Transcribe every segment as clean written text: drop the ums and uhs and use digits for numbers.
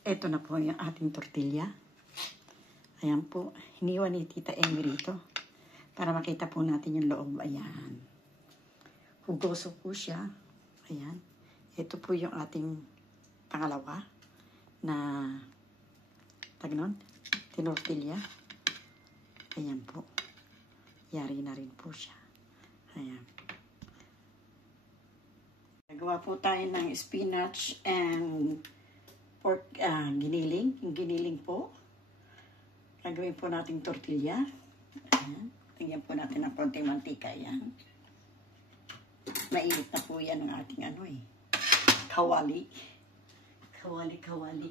Ito na po yung ating tortilla. Ayan po, hiniwan ni Tita Emmy rito para makita po natin yung loob. Ayan. Hugoso po siya. Ayan. Ito po yung ating pangalawa na tinortilla. Ayan po. Yari na rin po siya. Ayan. Nagawa po tayo ng spinach and pork giniling. Yung giniling po. Gagawin po natin tortilla. Ayan. Tingnan po natin ng konting mantika. Ayan. Mainit na po yan ng ating kawali. Kawali.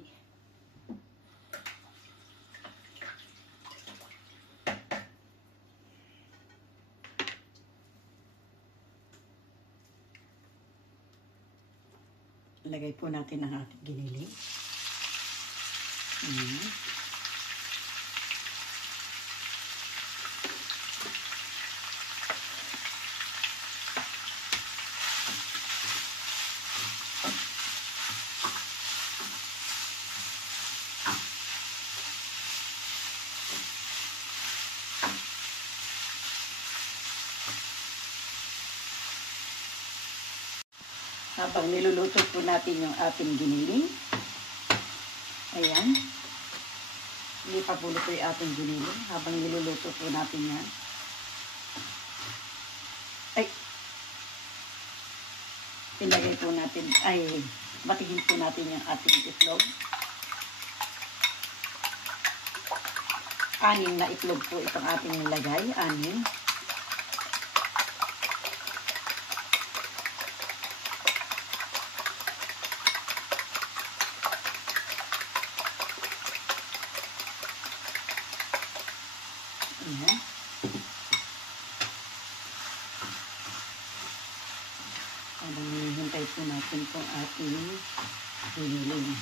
Lagay po natin ang ating giniling. Ayan. Habang niluluto po natin yung ating giniling. Ayan. Hindi pa po luto yung ating giniling. Habang niluluto po natin yan. Ilagay po natin, batigin po natin yung ating itlog. 6 na itlog po itong ating nilagay. 6. Ayan. Habang hinihintay po natin itong ating giniling.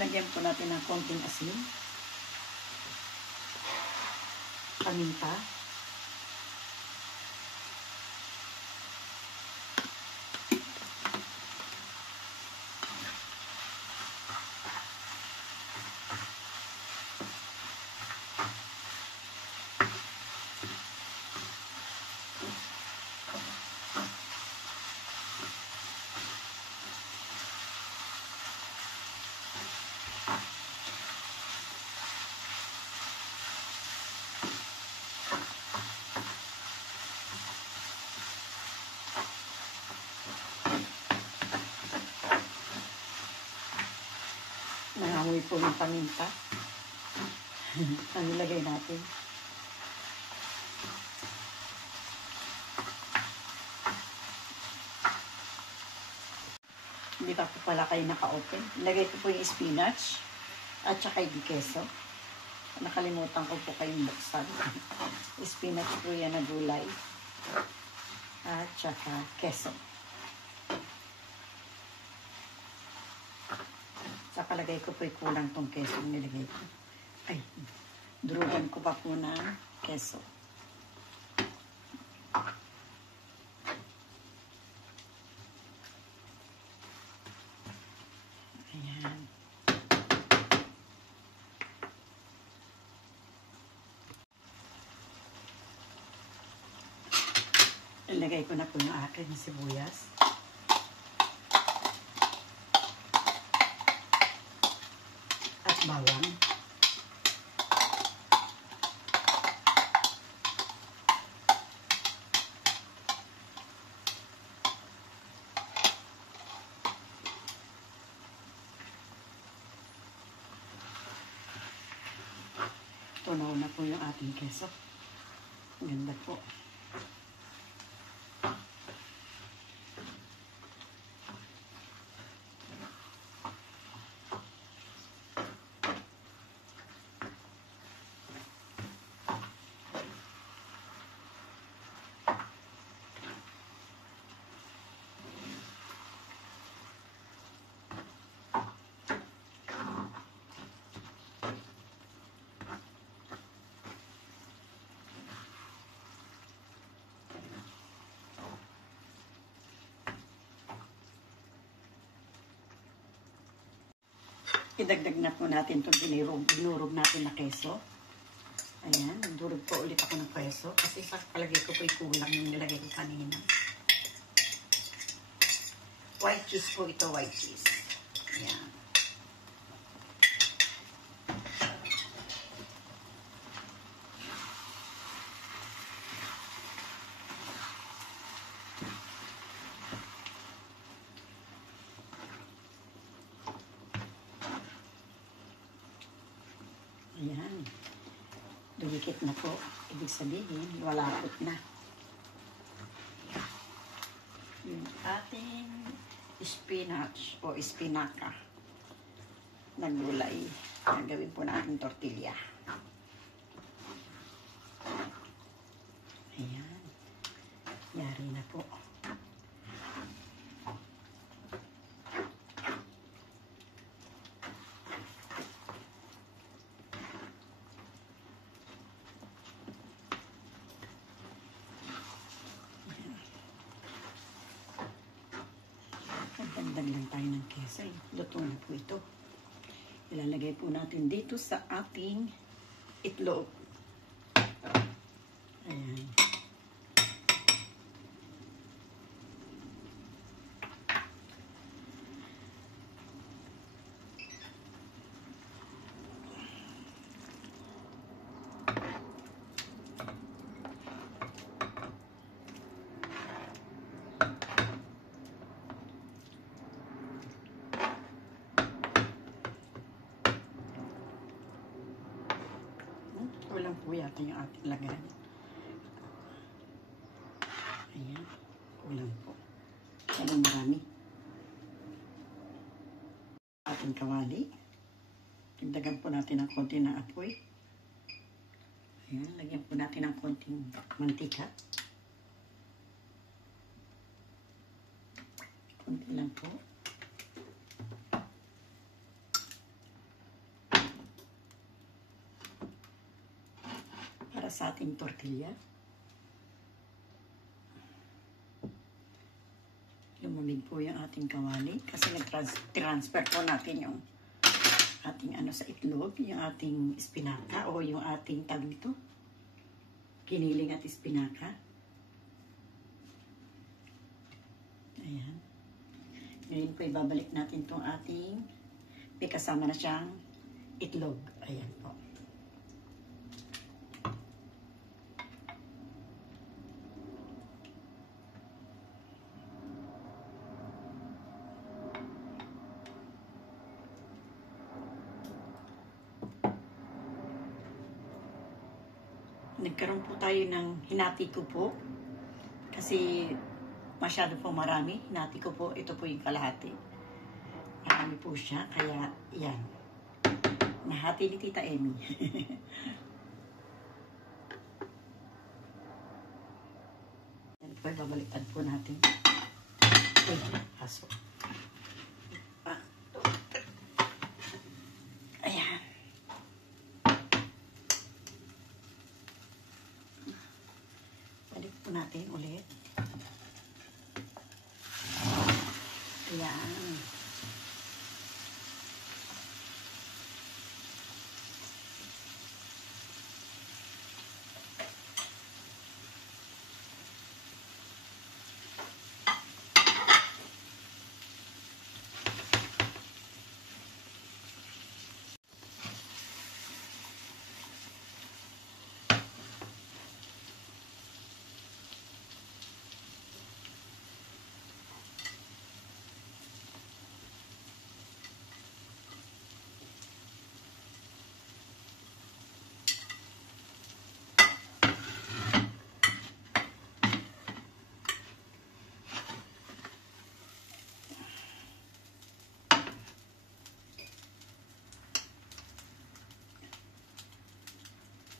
Lagyan po natin ng konting asin. Paminta. Nangangoy po ng paminta. Ang nilagay natin. Hindi pa po pala kayo naka-open. Ilagay ko po yung spinach at saka yung keso. Nakalimutan ko po kayong buksan. Spinach po yan na gulay at saka keso. Sa palagay ko po kulang tong keso nilagay ko. Drugan ko pa po ng keso. Ayan. Ilagay ko na po yung aking sibuyas. At bawang. Tunaw na po yung ating keso. Ganda po. idagdag na po natin itong binurog natin na keso. Ayan, nagdurog po ulit ako ng keso kasi sa palagay ko po kulang yung nilagay ko kanina. White cheese po ito, white cheese. Ayan. Ayan. Dumikit na po. Ibig sabihin, walapot na. Yung ating spinach o spinaka na gulay. Gagawin po natin tortilla. Ayan. Yari na po. Magdagdag lang tayo ng keso. Luto na po ito. Ilalagay po natin dito sa ating itlog. Ayan. Kulang po yata yung ating lagay. Ayan. Kulang po. Kulang marami. Ating kawali. Dagdagan po natin ng konti na apoy. Ayan. Lagyan po natin ng konting mantika. Konti lang po. Sa ating tortilla. Lumamig po yung ating kawali kasi nag-transfer po natin yung ating sa itlog, yung ating spinaka o yung ating tawag ito, giniling at spinaka. Ayan. Ngayon po ibabalik natin itong ating may kasama na siyang itlog. Ayan po. Nagkaroon po tayo ng hinati ko po kasi masyado po marami. Hinati ko po, ito po yung kalahati. Marami po siya, kaya yan. Nahati ni Tita Emmy. Yan po, babaliktad po natin. Uy, aso. Ayan. Balik po natin ulit. Ayan.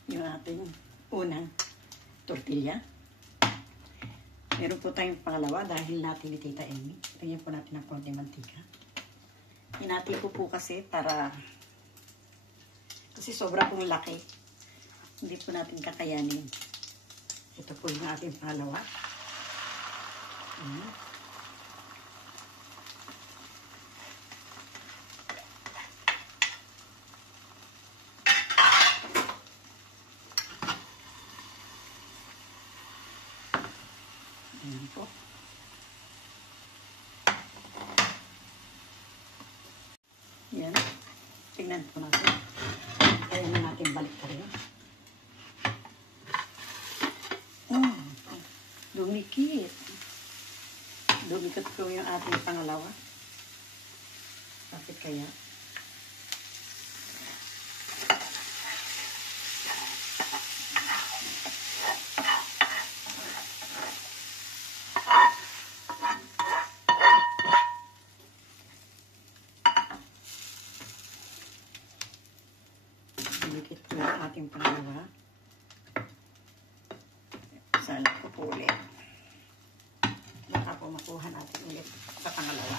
Yung ating unang tortilla. Meron po tayong pangalawa dahil natin ni Tita Emmy. Lagyan po natin ng konting mantika. Hinati ko po kasi para kasi sobra pong laki. Hindi po natin kakayanin. Ito po yung ating pangalawa. Ayan po. Yan. Tingnan po natin. Ayan na natin balik ka rin. Dumikit. Dumikit ko yung ating pangalawa. Bakit kaya? Dumikit ko yung ating pangalawa. Sana ko po ulit. Baka po makuha natin ulit sa pangalawa.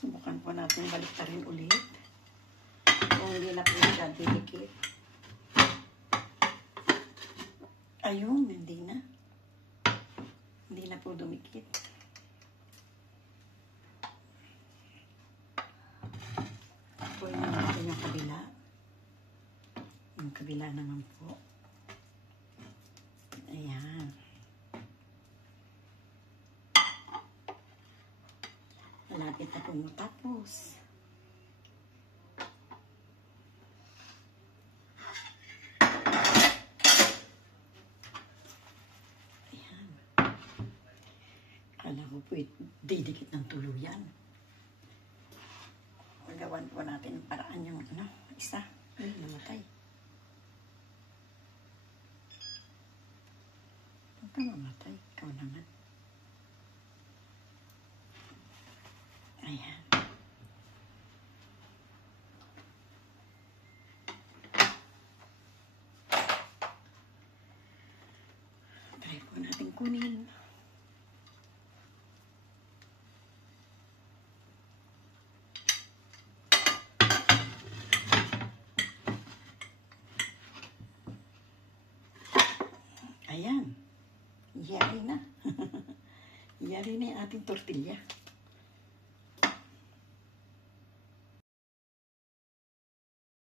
Subukan po natin balik na rin ulit. Kung hindi na po siya didikit. Ayun, hindi na. Hindi na po dumikit. Punin natin yung kabila. Yung kabila naman po. Ayan. Malapit na po matapos. Ayan. Kala ko po didikit ng tuluyan. Magawan po natin ang paraan yung isa. Ay, namatay. Huwag ka mamatay. Ikaw naman. Ayan. Try po natin kunin. Ayan. Yari na. Yari na yung ating tortilla.